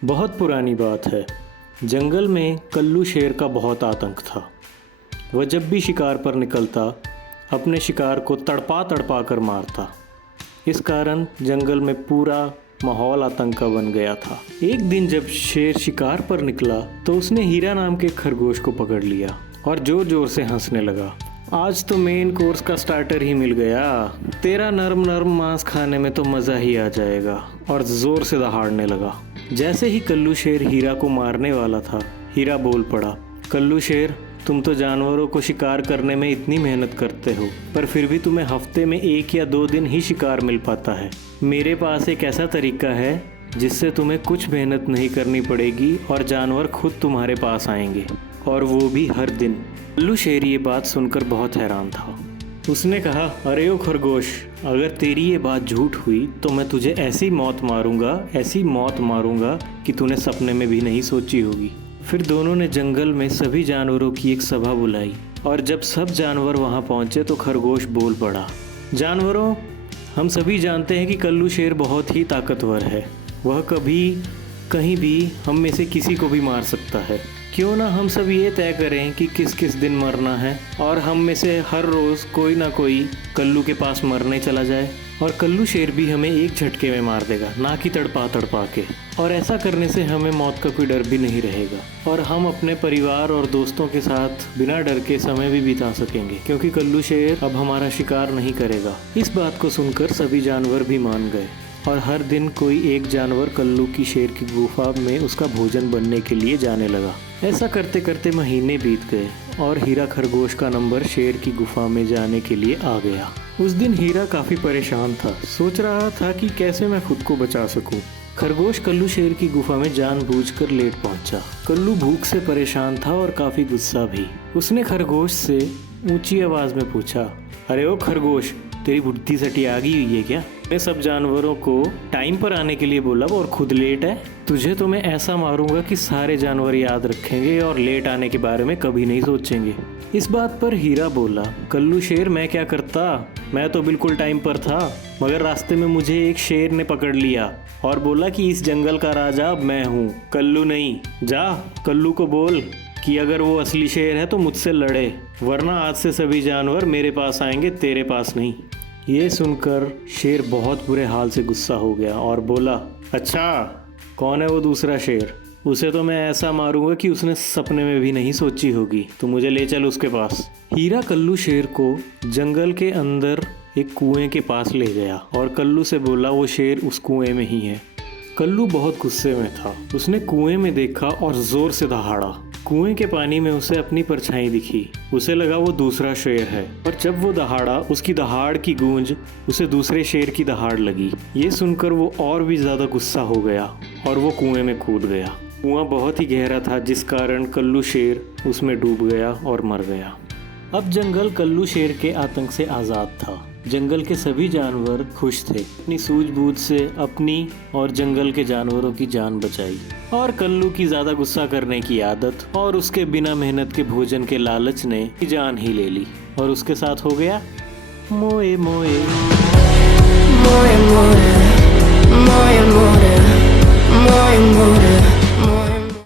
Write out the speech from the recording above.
बहुत पुरानी बात है। जंगल में कल्लू शेर का बहुत आतंक था। वह जब भी शिकार पर निकलता अपने शिकार को तड़पा तड़पा कर मारता। इस कारण जंगल में पूरा माहौल आतंक का बन गया था। एक दिन जब शेर शिकार पर निकला तो उसने हीरा नाम के खरगोश को पकड़ लिया और जोर जोर से हंसने लगा। आज तो मेन कोर्स का स्टार्टर ही मिल गया। तेरा नरम नरम मांस खाने में तो मज़ा ही आ जाएगा। और ज़ोर से दहाड़ने लगा। जैसे ही कल्लू शेर हीरा को मारने वाला था, हीरा बोल पड़ा, कल्लू शेर, तुम तो जानवरों को शिकार करने में इतनी मेहनत करते हो, पर फिर भी तुम्हें हफ्ते में 1 या 2 दिन ही शिकार मिल पाता है। मेरे पास एक ऐसा तरीका है जिससे तुम्हें कुछ मेहनत नहीं करनी पड़ेगी और जानवर खुद तुम्हारे पास आएंगे, और वो भी हर दिन। कल्लू शेर ये बात सुनकर बहुत हैरान था। उसने कहा, अरे ओ खरगोश, अगर तेरी ये बात झूठ हुई तो मैं तुझे ऐसी मौत मारूंगा कि तूने सपने में भी नहीं सोची होगी। फिर दोनों ने जंगल में सभी जानवरों की एक सभा बुलाई और जब सब जानवर वहां पहुंचे तो खरगोश बोल पड़ा, जानवरों, हम सभी जानते हैं कि कल्लू शेर बहुत ही ताकतवर है। वह कभी कहीं भी हम में से किसी को भी मार सकता है। क्यों ना हम सब ये तय करें कि किस किस दिन मरना है और हम में से हर रोज़ कोई ना कोई कल्लू के पास मरने चला जाए और कल्लू शेर भी हमें एक झटके में मार देगा, ना कि तड़पा तड़पा के। और ऐसा करने से हमें मौत का कोई डर भी नहीं रहेगा और हम अपने परिवार और दोस्तों के साथ बिना डर के समय भी बिता सकेंगे, क्योंकि कल्लू शेर अब हमारा शिकार नहीं करेगा। इस बात को सुनकर सभी जानवर भी मान गए और हर दिन कोई एक जानवर कल्लू की शेर की गुफा में उसका भोजन बनने के लिए जाने लगा। ऐसा करते करते महीने बीत गए और हीरा खरगोश का नंबर शेर की गुफा में जाने के लिए आ गया। उस दिन हीरा काफ़ी परेशान था। सोच रहा था कि कैसे मैं खुद को बचा सकूं। खरगोश कल्लू शेर की गुफा में जानबूझकर लेट पहुंचा। कल्लू भूख से परेशान था और काफ़ी गुस्सा भी। उसने खरगोश से ऊंची आवाज़ में पूछा, अरे ओ खरगोश, तेरी बुद्धि सटी आ गई हुई है क्या? मैं सब जानवरों को टाइम पर आने के लिए बोला और खुद लेट है। तुझे तो मैं ऐसा मारूंगा कि सारे जानवर याद रखेंगे और लेट आने के बारे में कभी नहीं सोचेंगे। इस बात पर हीरा बोला, कल्लू शेर, मैं क्या करता, मैं तो बिल्कुल टाइम पर था, मगर रास्ते में मुझे एक शेर ने पकड़ लिया और बोला कि इस जंगल का राजा अब मैं हूँ, कल्लू नहीं। जा कल्लू को बोल कि अगर वो असली शेर है तो मुझसे लड़े, वरना आज से सभी जानवर मेरे पास आएंगे, तेरे पास नहीं। ये सुनकर शेर बहुत बुरे हाल से गुस्सा हो गया और बोला, अच्छा, कौन है वो दूसरा शेर? उसे तो मैं ऐसा मारूंगा कि उसने सपने में भी नहीं सोची होगी। तो मुझे ले चल उसके पास। हीरा कल्लू शेर को जंगल के अंदर एक कुएं के पास ले गया और कल्लू से बोला, वो शेर उस कुएं में ही है। कल्लू बहुत गुस्से में था। उसने कुएं में देखा और जोर से दहाड़ा। कुएं के पानी में उसे अपनी परछाई दिखी। उसे लगा वो दूसरा शेर है, और जब वो दहाड़ा, उसकी दहाड़ की गूंज उसे दूसरे शेर की दहाड़ लगी। ये सुनकर वो और भी ज़्यादा गुस्सा हो गया और वो कुएं में कूद गया। कुआं बहुत ही गहरा था, जिस कारण कल्लू शेर उसमें डूब गया और मर गया। अब जंगल कल्लू शेर के आतंक से आज़ाद था। जंगल के सभी जानवर खुश थे। अपनी सूझबूझ से अपनी और जंगल के जानवरों की जान बचाई। और कल्लू की ज़्यादा गुस्सा करने की आदत और उसके बिना मेहनत के भोजन के लालच ने जान ही ले ली और उसके साथ हो गया मोए मोए More and more, more and more, more and more.